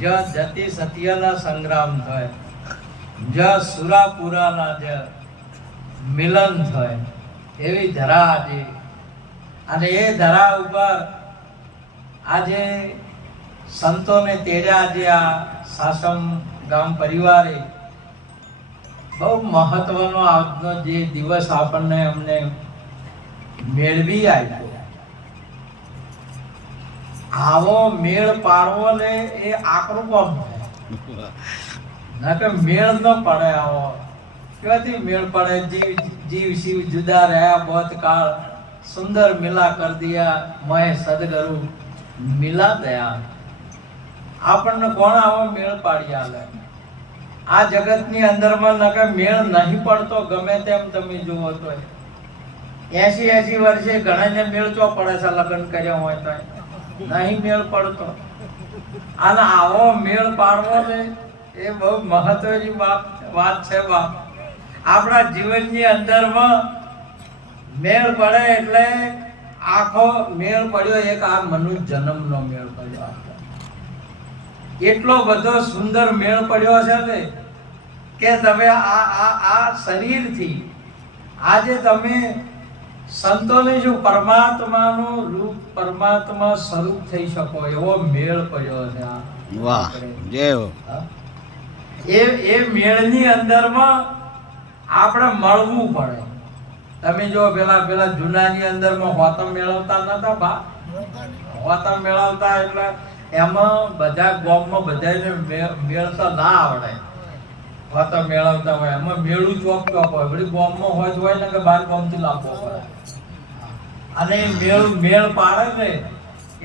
જ્યાં જતી સત્યના સંગ્રામ થાય, જ્યાં સુરાપુરાના જ મિલન થાય એવી ધરા આજે. અને એ ધરા ઉપર આજે સંતોને તેડ્યા. આજે આ સાસમ ગામ પરિવારે બહુ મહત્વનો આજનો જે દિવસ આપણને અમને મેળવી આપ્યો. આવો મેળ પાડવો ને એ આકરું કામ છે. ના કે મેળ ન પડે. આવો ક્યાંથી મેળ પડે? જીવ શિવ જુદા રહ્યા બહુત કાળ, સુંદર મિલા કર દિયા મેં સદગરુ મિલા દયા. આપણને કોણ આવો મેળ પાડી આલે? આ જગતની અંદરમાં ન કે મેળ નહીં પડતો. ગમે તેમ તમે જુઓ તો 80 વર્ષે ઘણાને મેળ ચો પડે છે, લગ્ન કર્યા હોય તો નહીં મેળ પડતો. અને આવો મેળ પાડવો ને એ બહુ મહત્વની વાત છે બાપ. આપણા જીવનની અંદરમાં મેળ પડે એટલે આખો મેળ પડ્યો. એક આ મનુષ્ય જન્મનો મેળ પડ્યો. એટલો બધો સુંદર મેળ પડ્યો છે ને કે તમે આ શરીરથી આજે તમે સંતોને શું પરમાત્માનું રૂપ, પરમાત્મા સ્વરૂપ થઈ શકો એવો મેળ પડ્યો છે. વાહ જય હો. એ મેળની અંદરમાં આપણે મળવું પડે. તમે જો પેલા જૂનાની અંદરમાં હોતમ મેળવતા નતા બા. હોતમ મેળવતા એટલે એમાં બધા ગામમાં બધાને મેળતા ના આવડે. હોતમ મેળવતા હોય એમાં મેળું ચોક હોય. બધી ગામમાં હોય ને કે બાર ગામથી લાવવો પડે. અને મેળ પાડે ને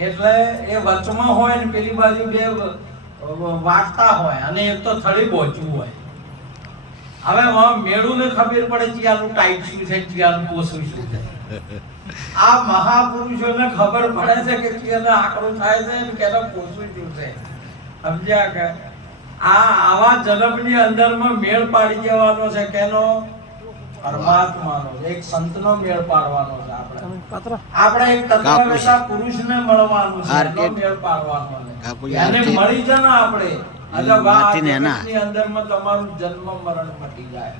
એટલે એ વચમાં હોય ને પેલી બાજુ બે વાટતા હોય અને એક તો થળી બોચવું હોય. હવે મેળું ને ખબર પડે ચિયાનું ટાઈટ શું છે, ચિયાનું પોસું શું છે. આ મહાપુરુષોને ખબર પડે છે કે ચિયાને આકડું થાય છે ને કેનો પોસું શું છે. સમજ્યા કે આવા જન્મની અંદરમાં મેળ પાડી દેવાનો છે. કેનો? પરમાત્માનો. એક સંતનો મેળ પાડવાનો છે. આપણે એક તત્વવેતા પુરુષને મળવાનું છે, એનો મેળ પાડવાનો છે. એને મળી જાય ને આપણે ની અંદરમાં તમારું જન્મ મરણ મટી જાય.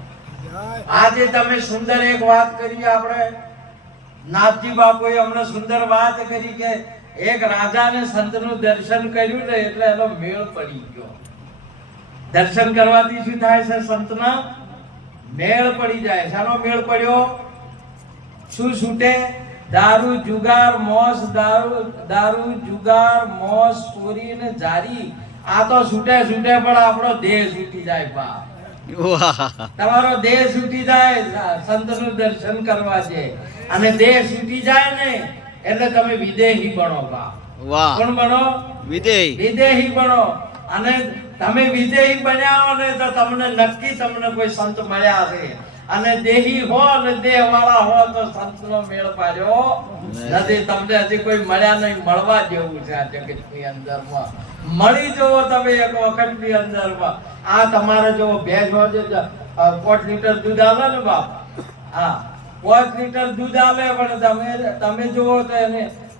આજે તમે સુંદર એક વાત કરી. આપણે નાથજી બાપુએ હમણાં સુંદર વાત કરી કે એક રાજાને સંતનું દર્શન કર્યું ને એટલે એનો મેળ પડી ગયો. દર્શન કરવાથી શું થાય છે? સંતના મેળ પડી જાય. શાનો મેળ પડ્યો? શું છૂટે? દારૂ જુગાર મોસ, દારૂ જુગાર મોસ ચોરી ને જારી. આ તો છૂટે પણ આપણો દેહ છૂટી જાય બાપ. તમારો દેહ છૂટી જાય સંતનું દર્શન કરવા છે. અને દેહ છૂટી જાય ને એટલે તમે વિદેહી બનો બાપ. કોણ બનો? વિદેહી બનો. અને તમે વિદેહી બન્યા હો ને તો તમને નક્કી તમને કોઈ સંત મળ્યા છે. અને દેહી હો અને દેહ વાળા હો તો સંતનો મેળ પાડ્યો નથી. તમને હજી કોઈ મળ્યા નહીં. મળવા જેવું છે આ જગતની અંદરમાં. મળી જવો તમે એક વખતની અંદરમાં. આ તમારે જો ભેંસ હોય 5 લીટર દૂધ આવે ને બાપ. હા 5 લીટર દૂધ આવે પણ તમે જુઓ તો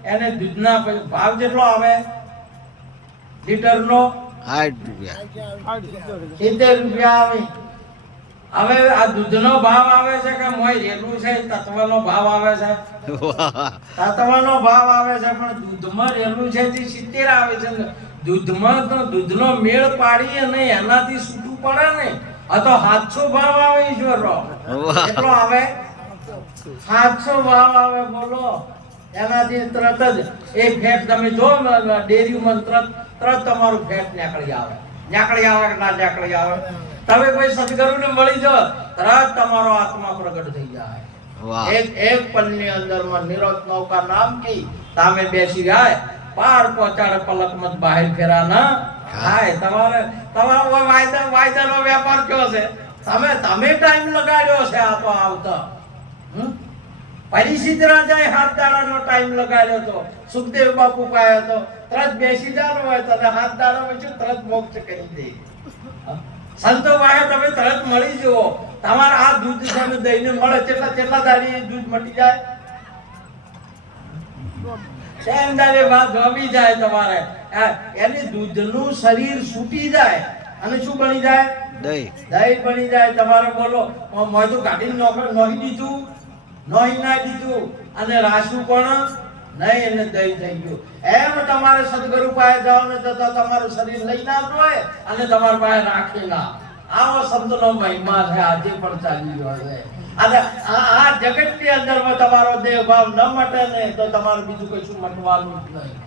એને દૂધના ભાવ કેટલો આવે લીટરનો? 70 રૂપિયા આવે. હવે આ દૂધનો ભાવ આવે છે કે મોય રેલું છે? તત્વનો ભાવ આવે છે. તત્વનો ભાવ આવે છે પણ દૂધમાં રેલું છે તે 70 આવે છે. દૂધનો મેળ પાડી અને એનાથી છૂટું પડે ને આ તો 700 ભાવ આવે. ઈશ્વરનો કેટલો આવે? 700 ભાવ આવે. બોલો. એનાથી તરત જ એ ફેટ તમે જો ડેરીમાં તરત તમારું ફેટ નીકળી આવે કે ના નીકળી આવે. તમે કોઈ સદગુરુને મળી જાઓ તરત તમારો આત્મા પ્રગટ થઈ જાય. એક પલની અંદરમાં નિરોધ નૌકા નામ કી તામે બેસી જાય પાર પહોંચાડે પલક મત બહાર ફેરા ના થાય. તમારો વાયદાનો વેપાર કયો છે? તમે ટાઈમ લગાડ્યો છે. આ તો આવતા પરિસ્થિતિ રાજાએ 7 દાડાનો ટાઈમ લગાડ્યો હતો. સુખદેવ બાપુ પાયો હતો. તરત બેસી જવાનું હોય તો 7 દાડા પછી તરત મોક્ષ કરી દે. સંતો પાસે તમે તરત મળી જુઓ. તમારે આ દૂધ સામે દઈને મળે કેટલા દાડી દૂધ મટી જાય. 3 દાડે વાત જમી જાય તમારે. એની દૂધનું શરીર છૂટી જાય અને શું બની જાય? દહીં. દહીં બની જાય. તમારે બોલો મોઢું કાઢીને નોખી દીધું, નોહી ના દીધું અને રાસું પણ નહીં એને દહીં થઈ ગયું. એમ તમારે સદગુરુ પાસે જાઓ ને તો તમારું શરીર લઈ ના હોય અને તમારા પાસે રાખે ના. આવો શબ્દનો મહિમા છે, આજે પણ ચાલી રહ્યો છે. અને આ જગતની અંદરમાં તમારો દેહ ભાવ ન મટે ને તો તમારું બીજું કશું મટવાનું જ નહીં.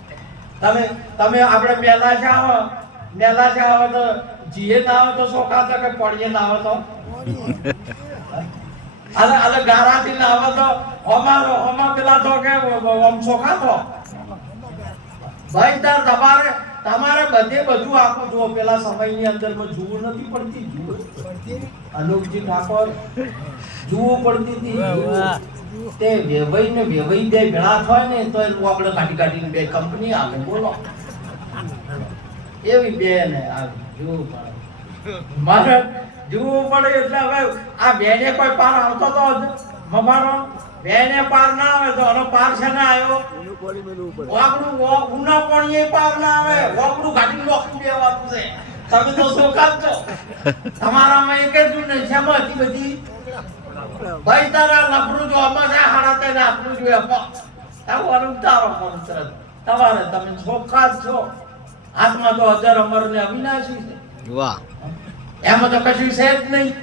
તમે આપણે મેલા છે આવો તો જીએ ના આવે તો શોખા તો કે પડીએ ના આવે તો અરે ગારાથી ના આવે તો હોમા પેલા તો કે શોખા તો ભાઈ તમારે બધે બધું આપવું જુઓ. પેલા સમયની અંદરમાં જુવું નથી પડતી, જુઓ અનુપજી ઠાકોર જુવું પડતી હતી. તે વેવાઈ ને વેવાઈ બે ભેળા થાય ને તો એનું આપણે કાઢીને બે કંપની આવે. બોલો એવી બે ને આવી જુવું પડે. મારે જુવું પડે એટલે હવે આ બેને કોઈ પાર આવતો તો મમાનો બેને પાર ના આવે તો આનો પાર છે ને આવ્યો વાકડું ઉના પાણીએ પાર ના આવે. વાકડું કાઢીને નોખી દેવાનું છે. તમે તો શું કાઢો? તમારામાં એક જ ને શેમાં હતી બધી ભાઈ તારા લફરું જો આમાં છે હાડા તે આપણું જોઈએ તારું તારો મંત્ર તમારે તમે ચોખ્ખા જ છો. આત્મા તો અજર અમર ને અવિનાશી છે. વાહ. એમાં તો કશું છે જ નહીં.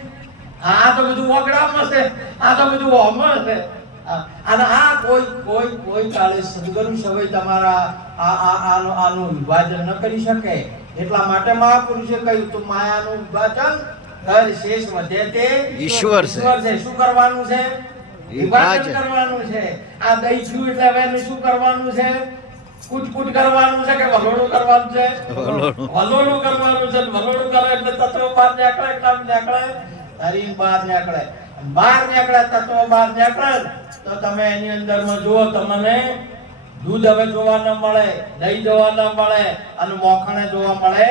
આ તો બધું વગડામાં છે, આ તો બધું હોમર છે. અને આ કોઈ કાળે સદગુરુ સવય તમારા આનું વિભાજન ન કરી શકે. એટલા માટે મહાપુરુષે કહ્યું તો માયાનું વિભાજન કર શેષ વધે તે ઈશ્વર છે. શું કરવાનું છે? વિભાજન કરવાનું છે. આ દહીં છું એટલે હવે શું કરવાનું છે? કૂટ કરવાનું છે કે વલોડું કરવાનું છે? વલોડું કરવાનું છે. વલોડું કરે એટલે તત્વો બહાર નીકળે, કામ નીકળે, શરીર બહાર નીકળે. બહાર નીકળે તત્વો બહાર નીકળે તો તમે એની અંદરમાં જુઓ તમને દૂધ હવે જોવા ન મળે, દહીં જોવા ન મળે અને મોખણે જોવા મળે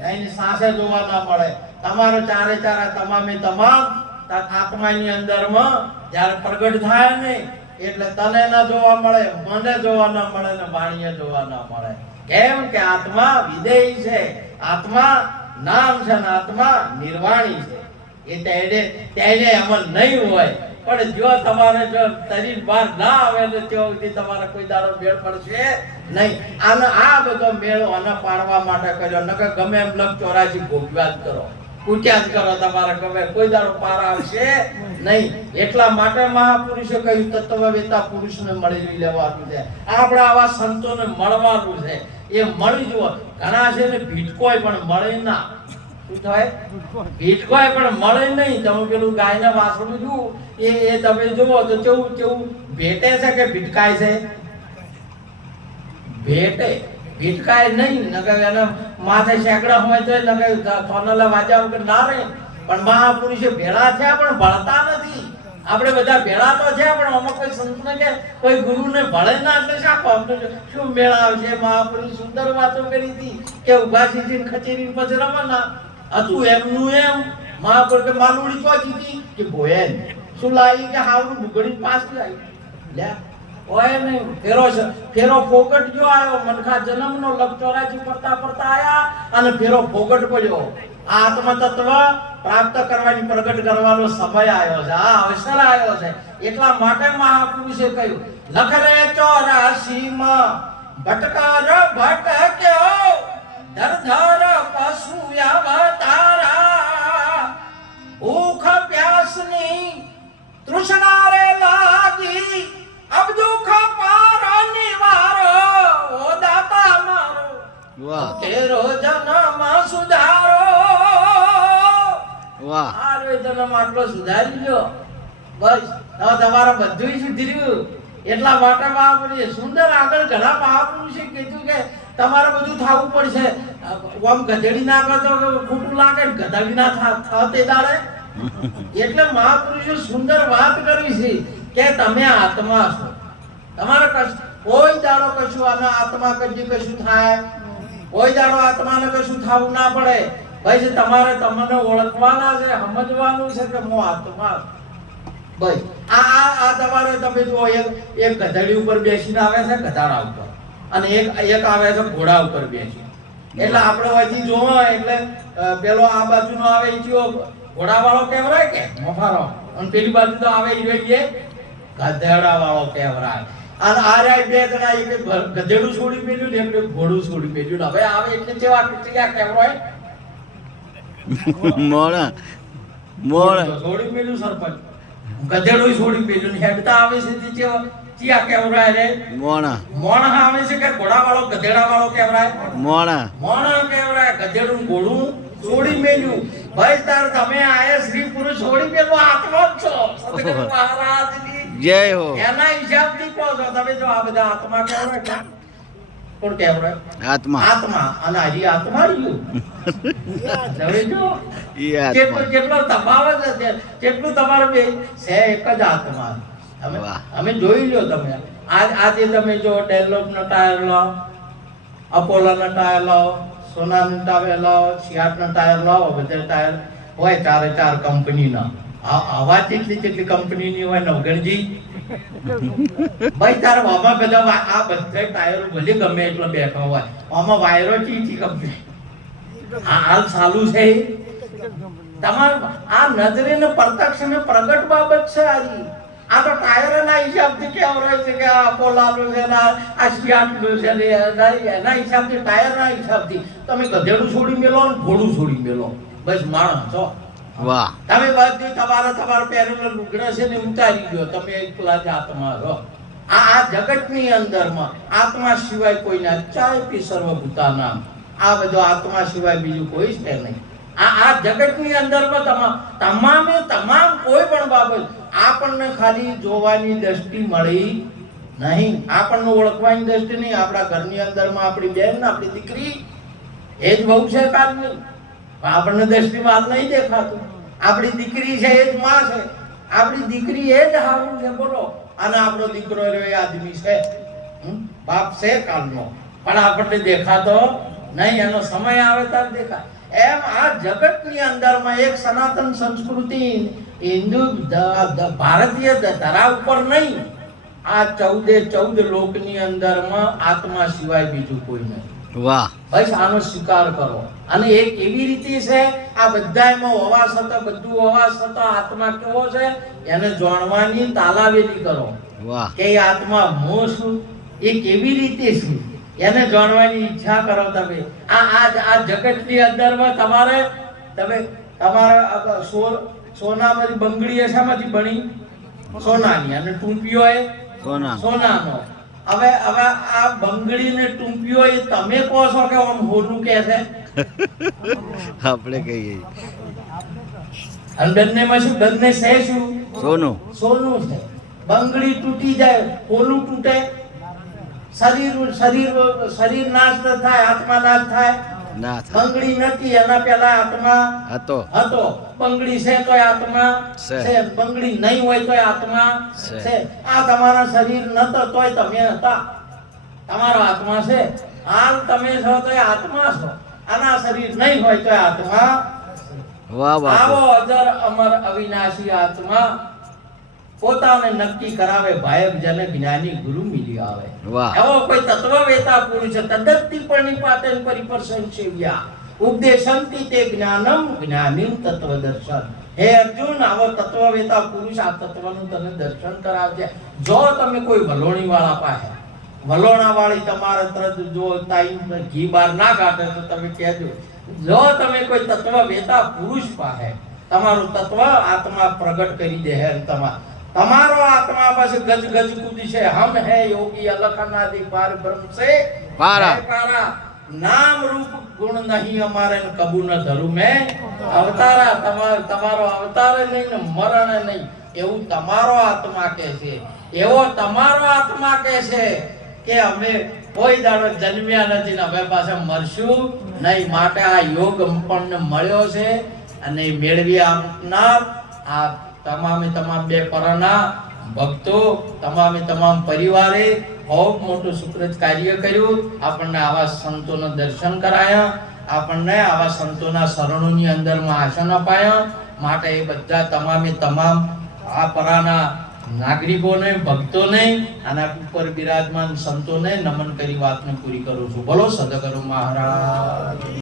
નહીં, સાસે જોવા ન મળે. તમારો ચારે ચારા તમામે તમામ આત્માની અંદરમાં જ્યારે પ્રગટ થાય ને એટલે તને ન જોવા મળે, મને જોવા ન મળે ને વાણીએ જોવા ન મળે. કેમ કે આત્મા વિદેહી છે, આત્મા નામ છે ને આત્મા નિર્વાણી છે. એ તેને અમલ નહીં હોય. પણ જો તમારે જો શરીર બહાર ના આવે તો ત્યાં સુધી તમારે કોઈ દાડો મેળ પડશે નહીં. આને આ બધો મેળો આને પાડવા માટે કર્યો. નકર ગમે એમ લગ 84 ભોગવ્યા જ કરો, કૂટ્યા જ કરો, તમારે ગમે કોઈ દાડો પાર આવશે નહીં. એટલા માટે મહાપુરુષે કહ્યું તત્વવેતા પુરુષને મળી લેવાનું છે. આપણે આવા સંતોને મળવાનું છે. એ મળી જુઓ. ઘણા છે ને ભીટકોય પણ મળે ના. શું થાય? ભીટકોય પણ મળે નહીં. તમે પેલું ગાયના વાસણું જુઓ એ તમે જુઓ તો કેવું ભેટે છે કે ભીટકાય છે? ભીટકાય નહીં. નકર એના માથે શેકડા હોય તો નકર સોનલા વાજા વગર ના રહે. પણ મહાપુરુષે ભેળા થયા પણ ભળતા નથી. આપણે બધા ભેળા તો છે પણ આમાં કોઈ સંતને કે કોઈ ગુરુને ભળે ના એટલે શું મેળા આવશે? મહાપુરુષ સુંદર વાતો કરી હતી કે ઉભા સીધીને ખચેરીને પછી રવાના હતું. એમનું એમ મહાપુરુષ કે માલુડી ચોચી હતી કે ભોયન શું લાવી કે હાવનું ભૂગડી પાસ લાવી લે ઓય નહીં. ફેરો ફોગટ જો આવ્યો મનખા જન્મનો લગ 84 પડતા આયા અને ફેરો ફોગટ પડ્યો. આ આત્મ તત્વ પ્રાપ્ત કરવાની પ્રગટ કરવાનો સમય આવ્યો છે, આ અવસર આવ્યો છે. એટલા માટે મહાપુરુષે કહ્યું લખ રે 84 માં ભટકાર ભટક્યો ધરધર પશુ અવતારા ભૂખ પ્યાસની તૃષ્ણા રે લાગી અબ દુઃખ પાર નિવારો ઓ દાતા મારો તેરો જન્મ સુધારો. વાહ. આ જન્મ આટલો સુધારી લો બસ તમારા બધું સુધર્યું. એટલા માટે મહાપુરુષે સુંદર આગળ ઘણા મહાપુરુષે કીધું કે તમારે બધું થવું પડશે. આમ ગધેડી ના કરતો ખોટું લાગે, ગધેડી ના થતે દાડે. એટલે મહાપુરુષે સુંદર વાત કરી છે કે તમે આત્મા છો. તમારે કોઈ દાડો કશું આના આત્મા કશું થાય, કોઈ દાડો આત્માને કશું થવું ના પડે. ભાઈ તમારે તમને ઓળખવાના છે, સમજવાનું છે કે હું આત્મા. ભાઈ આ તમારે તમે જો એક ગધેડી ઉપર બેસીને આવે છે ગધાડા ઉપર અને એક આવે છે ઘોડા ઉપર બેસી. એટલે આપણે અહીંથી જોવો એટલે પેલો આ બાજુનો આવે એ ઘોડાવાળો કહેવાય કે મફારો, અને પેલી બાજુ તો આવે એ ગધેડાવાળો કહેવાય. અને આ રહ્યા બે જણા, એક ગધેડું છોડી મેલ્યું ને એક ઘોડું છોડી મેલ્યું. હવે આવે એટલે કેવા કહેવાય મોણા મોણા છોડી મેલ્યું સરપંચ, ગધેડું છોડી મેલ્યું ને હેડતા આવે છે તે ચિયા કહેવાય રે મોણા મોણા આવે છે કે ઘોડાવાળો ગધેડાવાળો કહેવાય મોણા મોણા કહેવાય. ગધેડું ઘોડું છોડી મેલ્યું. ભાઈ તાર તમે આયા સ્ત્રી પુરુષ છોડી મેલો આત્મા જ છો. સદગુરુ મહારાજની જય હો એના હિસાબથી કહો છો તમે. જો આ બધા આત્મા કહેવાય કે કોણ કહેવાય? આત્મા આત્મા. અને હજી આત્મા રહ્યું હવે જો ઈ આત્મા કેટલો તફાવત છે, કેટલું તમારે બે છે એક જ આત્મા. વાહ. અમે જોઈ લ્યો તમે આજે તમે જો ડેવલપના ટાયર લો, અપોલોના ટાયર લો, સોનાના ટાયર લો, સિયાટના ટાયર લો, બધા ટાયર હોય ચારે ચાર કંપનીના. આવા કેટલી કંપનીની હોય નવગણજી. ભાઈ તારે આમાં બધા આ બધા ટાયરો ભલે ગમે એટલો બેઠો હોય, આમાં વાયરો ચીચી કંપની હાલ ચાલુ છે. તમારે આ નજરે ને પ્રત્યક્ષ ને પ્રગટ બાબત છે. આ તો ટાયરના હિસાબથી કહેવાય છે કે આ અપોલાનું છે ને આ સિયાટનું છે ને એના હિસાબથી, ટાયરના હિસાબથી તમે ગધેડું છોડી મેલો ને ઘોડું છોડી મેલો. બસ માણસ છો. વાહ તમે બધી તમારા પહેરેલા લુગડા છે ને ઉતારી ગયો. તમે એકલા જ આત્મા રહો. આ જગતની અંદરમાં આત્મા સિવાય કોઈના ચાયપી સર્વભૂતાનામ. આ બધો આત્મા સિવાય બીજું કોઈ છે નહીં. આ જગતની અંદરમાં તમામે તમામ કોઈ પણ બાબત આપણને ખાલી જોવાની દ્રષ્ટિ મળી નહીં, આપણને ઓળખવાની દ્રષ્ટિ નહીં. આપણા ઘરની અંદરમાં આપણી બેન, આપણી દીકરી એ જ બહુ છે કારની. આપણને દ્રષ્ટિમાં નહીં દેખાતું. આપણી દીકરી છે એ જ માં છે, આપણી દીકરી એ જ હારું છે. બોલો. અને આપણો દીકરો એ આદમી છે, બાપ છે કાલનો, પણ આપણને દેખાતો નહીં. એનો સમય આવે ત્યારે દેખાય. એમ આ જગતની અંદરમાં એક સનાતન સંસ્કૃતિ હિન્દુ ભારતીય ધરા ઉપર નહીં, આ 14 લોકની અંદરમાં આત્મા સિવાય બીજું કોઈ નહીં. વાહ બસ આનો સ્વીકાર કરો. અને એ કેવી રીતે છે? આ બધામાં હોવા છતાં, બધું હોવા છતાં આત્મા કેવો છે એને જાણવાની તાલાવેલી કરો. વાહ કે એ આત્મા હું છું, એ કેવી રીતે છું એને જાણવાની ઈચ્છા કરો તમે. આ જગતની અંદરમાં તમારા સોનામાંથી બંગડી શામાંથી બની? સોનાની. અને ટૂંપીઓ એ સોનાનો. હવે આ બંગડી ને ટૂંપીઓ એ તમે કહો છો કે આમ હોનું કે છે? આપણે કહીએ અને બંનેમાં શું? બંને છે શું? સોનું સોનું છે. બંગડી તૂટી જાય, હોનું તૂટે. શરીર નાશ થાય, આત્મા નાશ થાય. ના થાય. બંગડી નથી એના પહેલા આત્મા હતો બંગડી છે તોય આત્મા છે, બંગડી નહીં હોય તોય આત્મા છે. આ તમારા શરીર નતો તોય તમે હતા, તમારો આત્મા છે. હાલ તમે છો તોય આત્મા છો. આના શરીર નહીં હોય તોય આત્મા. વાહ વાહ આવો અજર અમર અવિનાશી આત્મા પોતાને નક્કી કરાવે, ભાયબ જન જ્ઞાની ગુરુ મિલી આવે. વાહ એવો કોઈ તત્વવેતા પુરુષ તદ્દત્તિ પરિપાતન પરિપર્શન સેવ્યા ઉપદેશંતિ તે જ્ઞાનમ જ્ઞાનીમ તત્વદર્શન. હે અર્જુન, આવો તત્વવેતા પુરુષ આ તત્વનું તને દર્શન કરાવજે. જો તમે કોઈ વલોણી વાળા પાસે, વલોણા વાળી તમારે તરત જો તાઈ ઘી બાર ના કાઢે તો તમે કહેજો. જો તમે કોઈ તત્વવેતા પુરુષ પાસે તમારું તત્વ આત્મા પ્રગટ કરી દે. હે તમારો આત્મા પાસે ગજ ગજ કૂદી છે. હમ હે યોગી અલખનાદિ પાર બ્રહ્મ સે પારા. નામ રૂપ ગુણ નહીં અમારે કબુ ન ધરું મેં અવતારા. તમારો અવતાર નહીં ને મરણ નહીં, એવું તમારો આત્મા કહે છે. એવો તમારો આત્મા કહે છે કે અમે કોઈ દાડો જન્મ્યા નથી ને હવે પાછા મરશું નહીં. માટે આ યોગ પણ મળ્યો છે અને મેળવી આપનાર આ તમામે તમામ બે પરના ભક્તો, તમામે તમામ પરિવારે ખૂબ મોટું સુકૃત કાર્ય કર્યું. આપણને આવા સંતોના દર્શન કરાયા, આપણને આવા સંતોના શરણોની અંદરમાં આસન અપાયા. માટે એ બધા તમામે તમામ આ પરાના નાગરિકોને, ભક્તોને, આના ઉપર બિરાજમાન સંતોને નમન કરી વાતને પૂરી કરું છું. બોલો સદગુરુ મહારાજ.